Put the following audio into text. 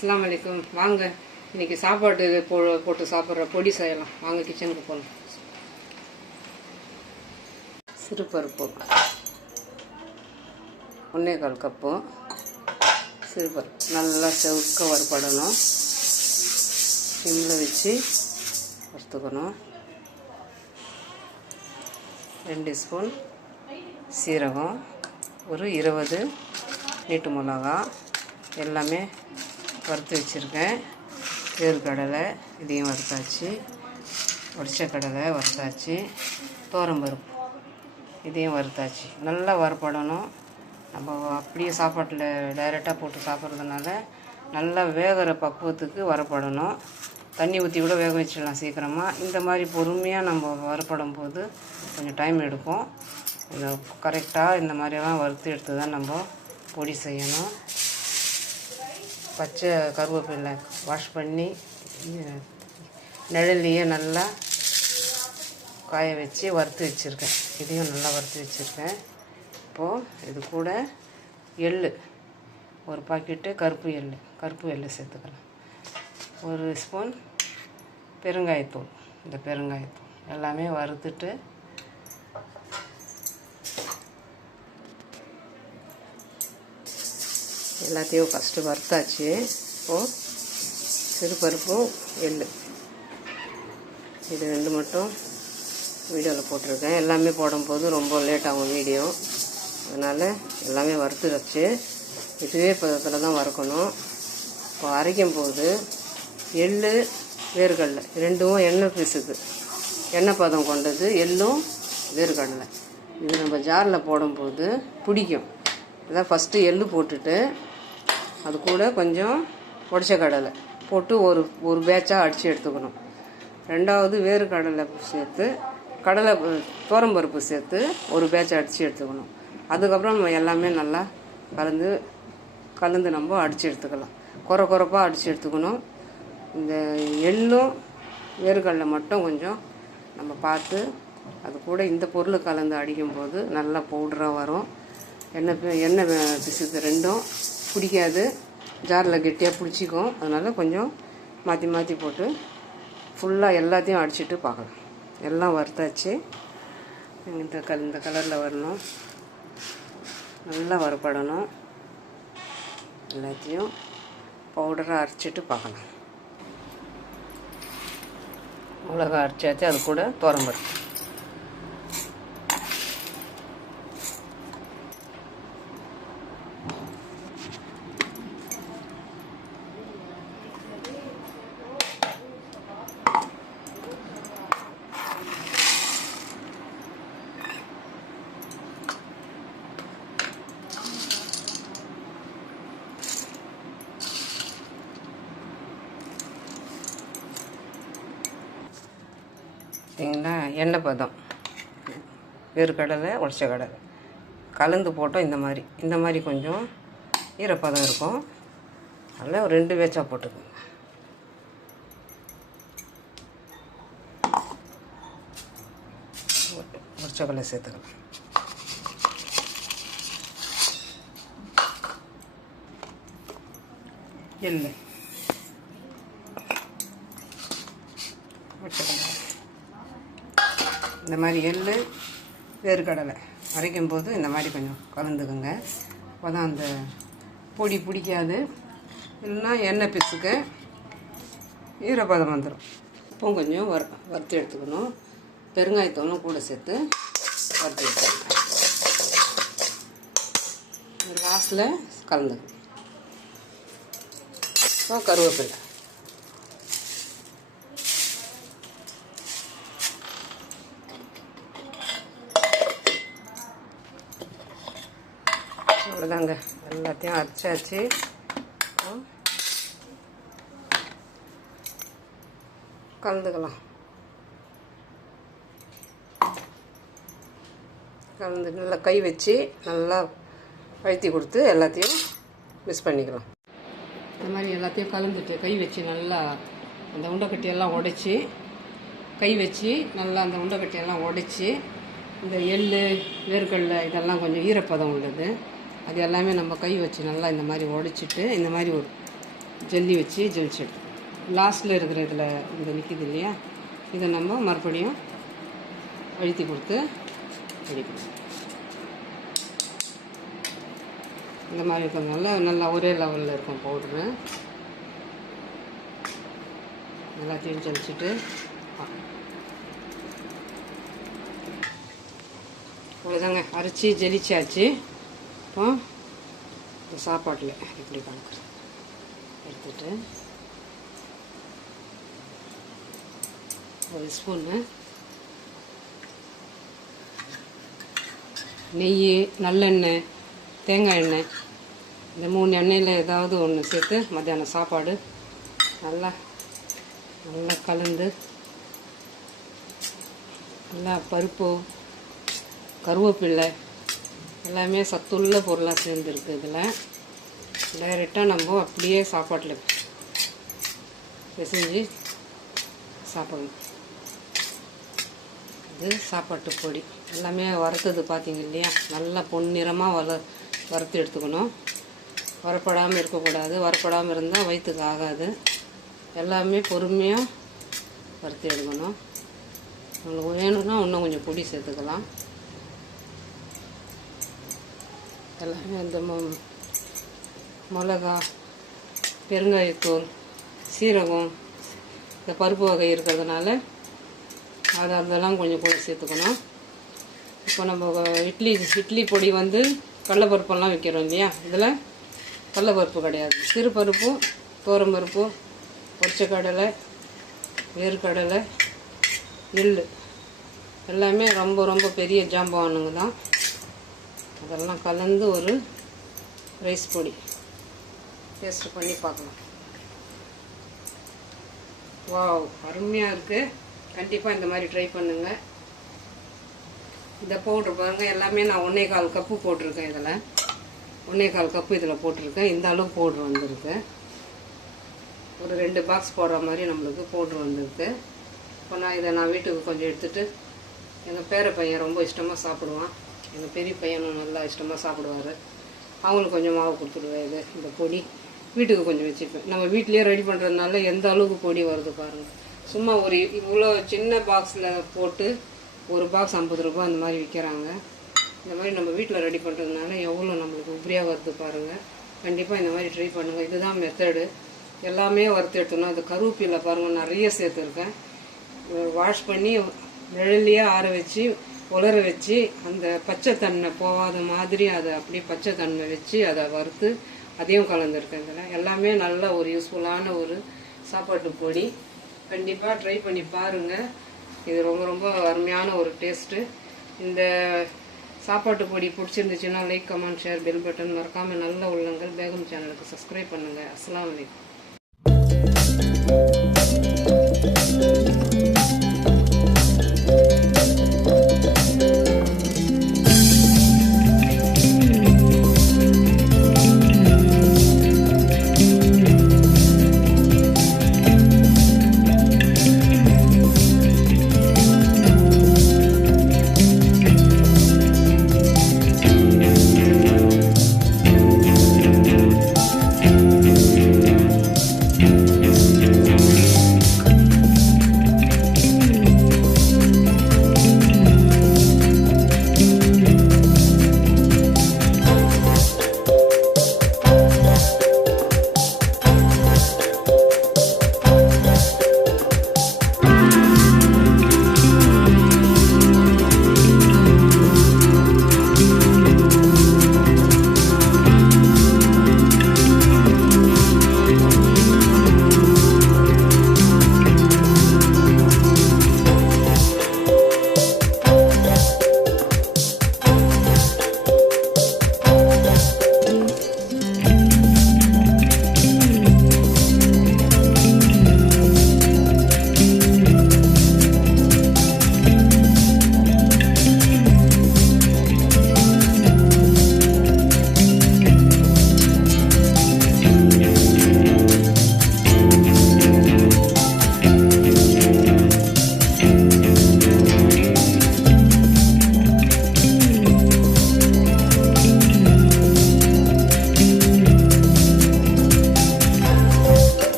அஸ்ஸலாமு அலைக்கும். வாங்க இன்னைக்கு சாப்பாடு போட்டு சாப்பிட்ற பொடி செய்யலாம். வாங்க கிச்சனுக்கு போகலாம். சிறுபருப்பு 1/4 கப்பு சிறுபருப்பு நல்லா செவக்க வறுபடணும். சிம்மில் வச்சு வறுத்துக்கணும். 2 ஸ்பூன் சீரகம், ஒரு 20 நீட்டு மிளகா எல்லாமே வறுத்து வச்சுருக்கேன். வேர்க்கடலை இதையும் வறுத்தாச்சு, உடைச்ச கடலை வறுத்தாச்சு, துவரம்பருப்பு இதையும் வறுத்தாச்சு. நல்லா வறுபடணும். நம்ம அப்படியே சாப்பாட்டில் டைரெக்டாக போட்டு சாப்பிட்றதுனால நல்லா வேகிற பக்குவத்துக்கு வறுபடணும். தண்ணி ஊற்றி கூட வேக வச்சிடலாம் சீக்கிரமாக. இந்த மாதிரி பொறுமையாக நம்ம வறுபடும் போது கொஞ்சம் டைம் எடுக்கும். இதை கரெக்டாக இந்த மாதிரியெல்லாம் வறுத்து எடுத்து தான் நம்ம பொடி செய்யணும். பச்சை கருவேப்பிலை வாஷ் பண்ணி நிழல்லையே நல்லா காய வச்சு வறுத்து வச்சுருக்கேன். இதையும் நல்லா வறுத்து வச்சுருக்கேன். இப்போது இது கூட எள், ஒரு பாக்கெட்டு கருப்பு எள் சேர்த்துக்கலாம். 1 ஸ்பூன் பெருங்காயத்தூள், இந்த பெருங்காயத்தூள் எல்லாமே வறுத்துட்டு எல்லாத்தையும் ஃபஸ்ட்டு வறுத்தாச்சு. இப்போது சிறுபருப்பும் எள் இது 2 மட்டும் வீடியோவில் போட்டிருக்கேன். எல்லாமே போடும்போது ரொம்ப லேட் ஆகும் வீடியோ, அதனால் எல்லாமே வறுத்து வச்சு இதுவே பதத்தில் தான் வறுக்கணும். இப்போ அரைக்கும் போது எள் வேர்க்கடலை ரெண்டும் எண்ணெய் பிசுக்கு, எண்ணெய் பதம் கொண்டது எள்ளும் வேர்க்கடலை. இது நம்ம ஜாரில் போடும்போது பிடிக்கும். இதான் ஃபஸ்ட்டு எள் போட்டுட்டு அது கூட கொஞ்சம் உடைச்ச கடலை போட்டு ஒரு பேட்சாக அடித்து எடுத்துக்கணும். ரெண்டாவது வேர்க்கடலை சேர்த்து துவரம்பருப்பு சேர்த்து ஒரு பேட்சை அடித்து எடுத்துக்கணும். அதுக்கப்புறம் நம்ம எல்லாமே நல்லா கலந்து நம்ம அடித்து எடுத்துக்கலாம். குறப்பாக அடித்து எடுத்துக்கணும். இந்த எள்ளும் வேர்க்கடலை மட்டும் கொஞ்சம் நம்ம பார்த்து அது கூட இந்த பொருள் கலந்து அடிக்கும்போது நல்லா பவுடராக வரும். எண்ணெய் பிசுக்கு ரெண்டும் பிடிக்காது, ஜாரில் கெட்டியாக பிடிச்சிக்கும். அதனால் கொஞ்சம் மாற்றி போட்டு ஃபுல்லாக எல்லாத்தையும் அடிச்சுட்டு பார்க்கலாம். எல்லாம் வறுத்தாச்சு. இந்த கலரில் வரணும், நல்லா வறுபடணும். எல்லாத்தையும் பவுடராக அரைச்சிட்டு பார்க்கலாம். மிளகா அரைச்சாச்சு, அது கூட துவரம்பருப்பு பார்த்தீங்கன்னா எண்ணெய் பதம் வேர்க்கடலை உடைச்ச கடலை கலந்து போட்டோம். இந்த மாதிரி கொஞ்சம் ஈரப்பதம் இருக்கும். அதில் ஒரு 2 பேட்சா போட்டுக்கோங்க. உடைச்ச கடலை சேர்த்துக்கலாம். எள் உடைச்ச கடலை இந்த மாதிரி எள் வேர்க்கடலை அரைக்கும் போது இந்த மாதிரி கொஞ்சம் கலந்துக்குங்க. அப்போ தான் அந்த பொடி பிடிக்காது. இல்லைன்னா எண்ணெய் பிசுக்க ஈரப்பதம் வந்துடும். இப்போ கொஞ்சம் வறுத்து எடுத்துக்கணும். பெருங்காயத்தூளும் கூட சேர்த்து வறுத்து எடுத்துக்கணும். லாஸ்ட்டில் கலந்துக்கணும். இப்போ கருவேப்பிலை அவ்வளோதாங்க. எல்லாத்தையும் அரைச்சாச்சு. கலந்துக்கலாம். கலந்து நல்லா கை வச்சு நல்லா அழுத்தி கொடுத்து எல்லாத்தையும் மிக்ஸ் பண்ணிக்கலாம். இந்த மாதிரி எல்லாத்தையும் கலந்துட்டு கை வச்சு நல்லா அந்த உண்டைக்கட்டியெல்லாம் உடைச்சி கை வச்சு நல்லா அந்த உண்டைக்கட்டியெல்லாம் உடைச்சி இந்த எள் வேர்க்கடலை இதெல்லாம் கொஞ்சம் ஈரப்பதம் உள்ளது. அது எல்லாமே நம்ம கை வச்சு நல்லா இந்த மாதிரி உடைச்சிட்டு இந்த மாதிரி ஜல்லி வச்சு ஜலிச்சு எடுத்து லாஸ்ட்டில் இருக்கிற இதில் இந்த நிற்கிது இல்லையா, இதை நம்ம மறுபடியும் அழுத்தி கொடுத்து அடிக்கணும். இந்த மாதிரி இருக்கிறதுனால நல்லா ஒரே லெவலில் இருக்கும் பவுட்ரு. எல்லாத்தையும் ஜலிச்சுட்டு அவ்வளோதாங்க, அரைச்சி ஜலிச்சாச்சு. இப்போ இந்த சாப்பாட்டில் எப்படி கலக்குறது எடுத்துட்டு ஒரு ஸ்பூன்னு நெய், நல்லெண்ணெய், தேங்காய் எண்ணெய், இந்த 3 எண்ணெயில் ஏதாவது ஒன்று சேர்த்து மத்தியானம் சாப்பாடு நல்லா நல்லா கலந்து, நல்லா பருப்பு, கருவேப்பிலை எல்லாமே சத்துள்ள பொருளாக சேர்ந்துருக்கு. இதில் டைரெக்டாக நம்ம அப்படியே சாப்பாட்டில் பிசைஞ்சு சாப்பிடணும். இது சாப்பாட்டு பொடி எல்லாமே வறுத்தது பார்த்தீங்க இல்லையா, நல்லா பொன்னிறமாக வறுத்து எடுத்துக்கணும். வரப்படாமல் இருக்கக்கூடாது, வரப்படாமல் இருந்தால் வயிற்றுக்கு ஆகாது. எல்லாமே பொறுமையாக வறுத்து எடுக்கணும். உங்களுக்கு வேணும்னா இன்னும் கொஞ்சம் பொடி சேர்த்துக்கலாம். எல்லாமே இந்த மிளகா, பெருங்காயத்தூள், சீரகம், இந்த பருப்பு வகை இருக்கிறதுனால அதெல்லாம் கொஞ்சம் கூட சேர்த்துக்கணும். இப்போ நம்ம இட்லி பொடி வந்து கடலைப்பருப்பெல்லாம் வைக்கிறோம் இல்லையா, இதில் கடலைப்பருப்பு கிடையாது. சிறுபருப்பு, துவரம்பருப்பு, பொரிச்சக்கடலை, வேர்க்கடலை, எள்ளு எல்லாமே ரொம்ப ரொம்ப பெரிய ஜாம்பவானுங்க தான். அதெல்லாம் கலந்து ஒரு ரைஸ் பொடி டேஸ்ட் பண்ணி பார்க்கலாம். வாவ், அருமையாக இருக்குது. கண்டிப்பாக இந்த மாதிரி ட்ரை பண்ணுங்கள். இந்த பவுட்ரு பாருங்கள், எல்லாமே நான் 1.25 கப்பு போட்டிருக்கேன். இதில் 1.25 கப்பு இதில் போட்டிருக்கேன். இந்த அளவு பவுட்ரு வந்திருக்கு. ஒரு 2 பாக்ஸ் போடுற மாதிரி நம்மளுக்கு பவுட்ரு வந்திருக்கு. இப்போ நான் வீட்டுக்கு கொஞ்சம் எடுத்துகிட்டு, எங்கள் பேர பையன் ரொம்ப இஷ்டமாக சாப்பிடுவான், எங்கள் பெரிய பையனும் நல்லா இஷ்டமாக சாப்பிடுவார். அவங்களுக்கு கொஞ்சம் மாவு கொடுத்துடுவேன். இந்த பொடி வீட்டுக்கு கொஞ்சம் வச்சுப்பேன். நம்ம வீட்லேயே ரெடி பண்ணுறதுனால எந்த அளவுக்கு பொடி வருது பாருங்கள். சும்மா ஒரு இவ்வளோ சின்ன பாக்ஸில் போட்டு ஒரு பாக்ஸ் 50 ரூபா அந்த மாதிரி விற்கிறாங்க. இந்த மாதிரி நம்ம வீட்டில் ரெடி பண்ணுறதுனால எவ்வளோ நம்மளுக்கு உபரியாக வருது பாருங்கள். கண்டிப்பாக இந்த மாதிரி ட்ரை பண்ணுங்கள். இதுதான் மெத்தடு. எல்லாமே வறுத்து எடுத்துக்கணும். அது கருவேப்பிலை பாருங்கள் நிறைய சேர்த்துருக்கேன். வாஷ் பண்ணி நிழல்லையே ஆற வச்சு உலர வச்சு அந்த பச்சை தன்மை போகாத மாதிரி அதை அப்படியே பச்சை தன்மை வச்சு அதை வறுத்து அதையும் கலந்துருக்கேன். இதில் எல்லாமே நல்ல ஒரு யூஸ்ஃபுல்லான ஒரு சாப்பாட்டு பொடி. கண்டிப்பாக ட்ரை பண்ணி பாருங்கள். இது ரொம்ப ரொம்ப அருமையான ஒரு டேஸ்ட்டு. இந்த சாப்பாட்டு பொடி பிடிச்சிருந்துச்சுன்னா like, comment, share, bell button மறக்காமல் நல்ல உள்ளங்கள் பேகம் சேனலுக்கு சப்ஸ்கிரைப் பண்ணுங்கள். அஸ்ஸலாமு அலைக்கும்.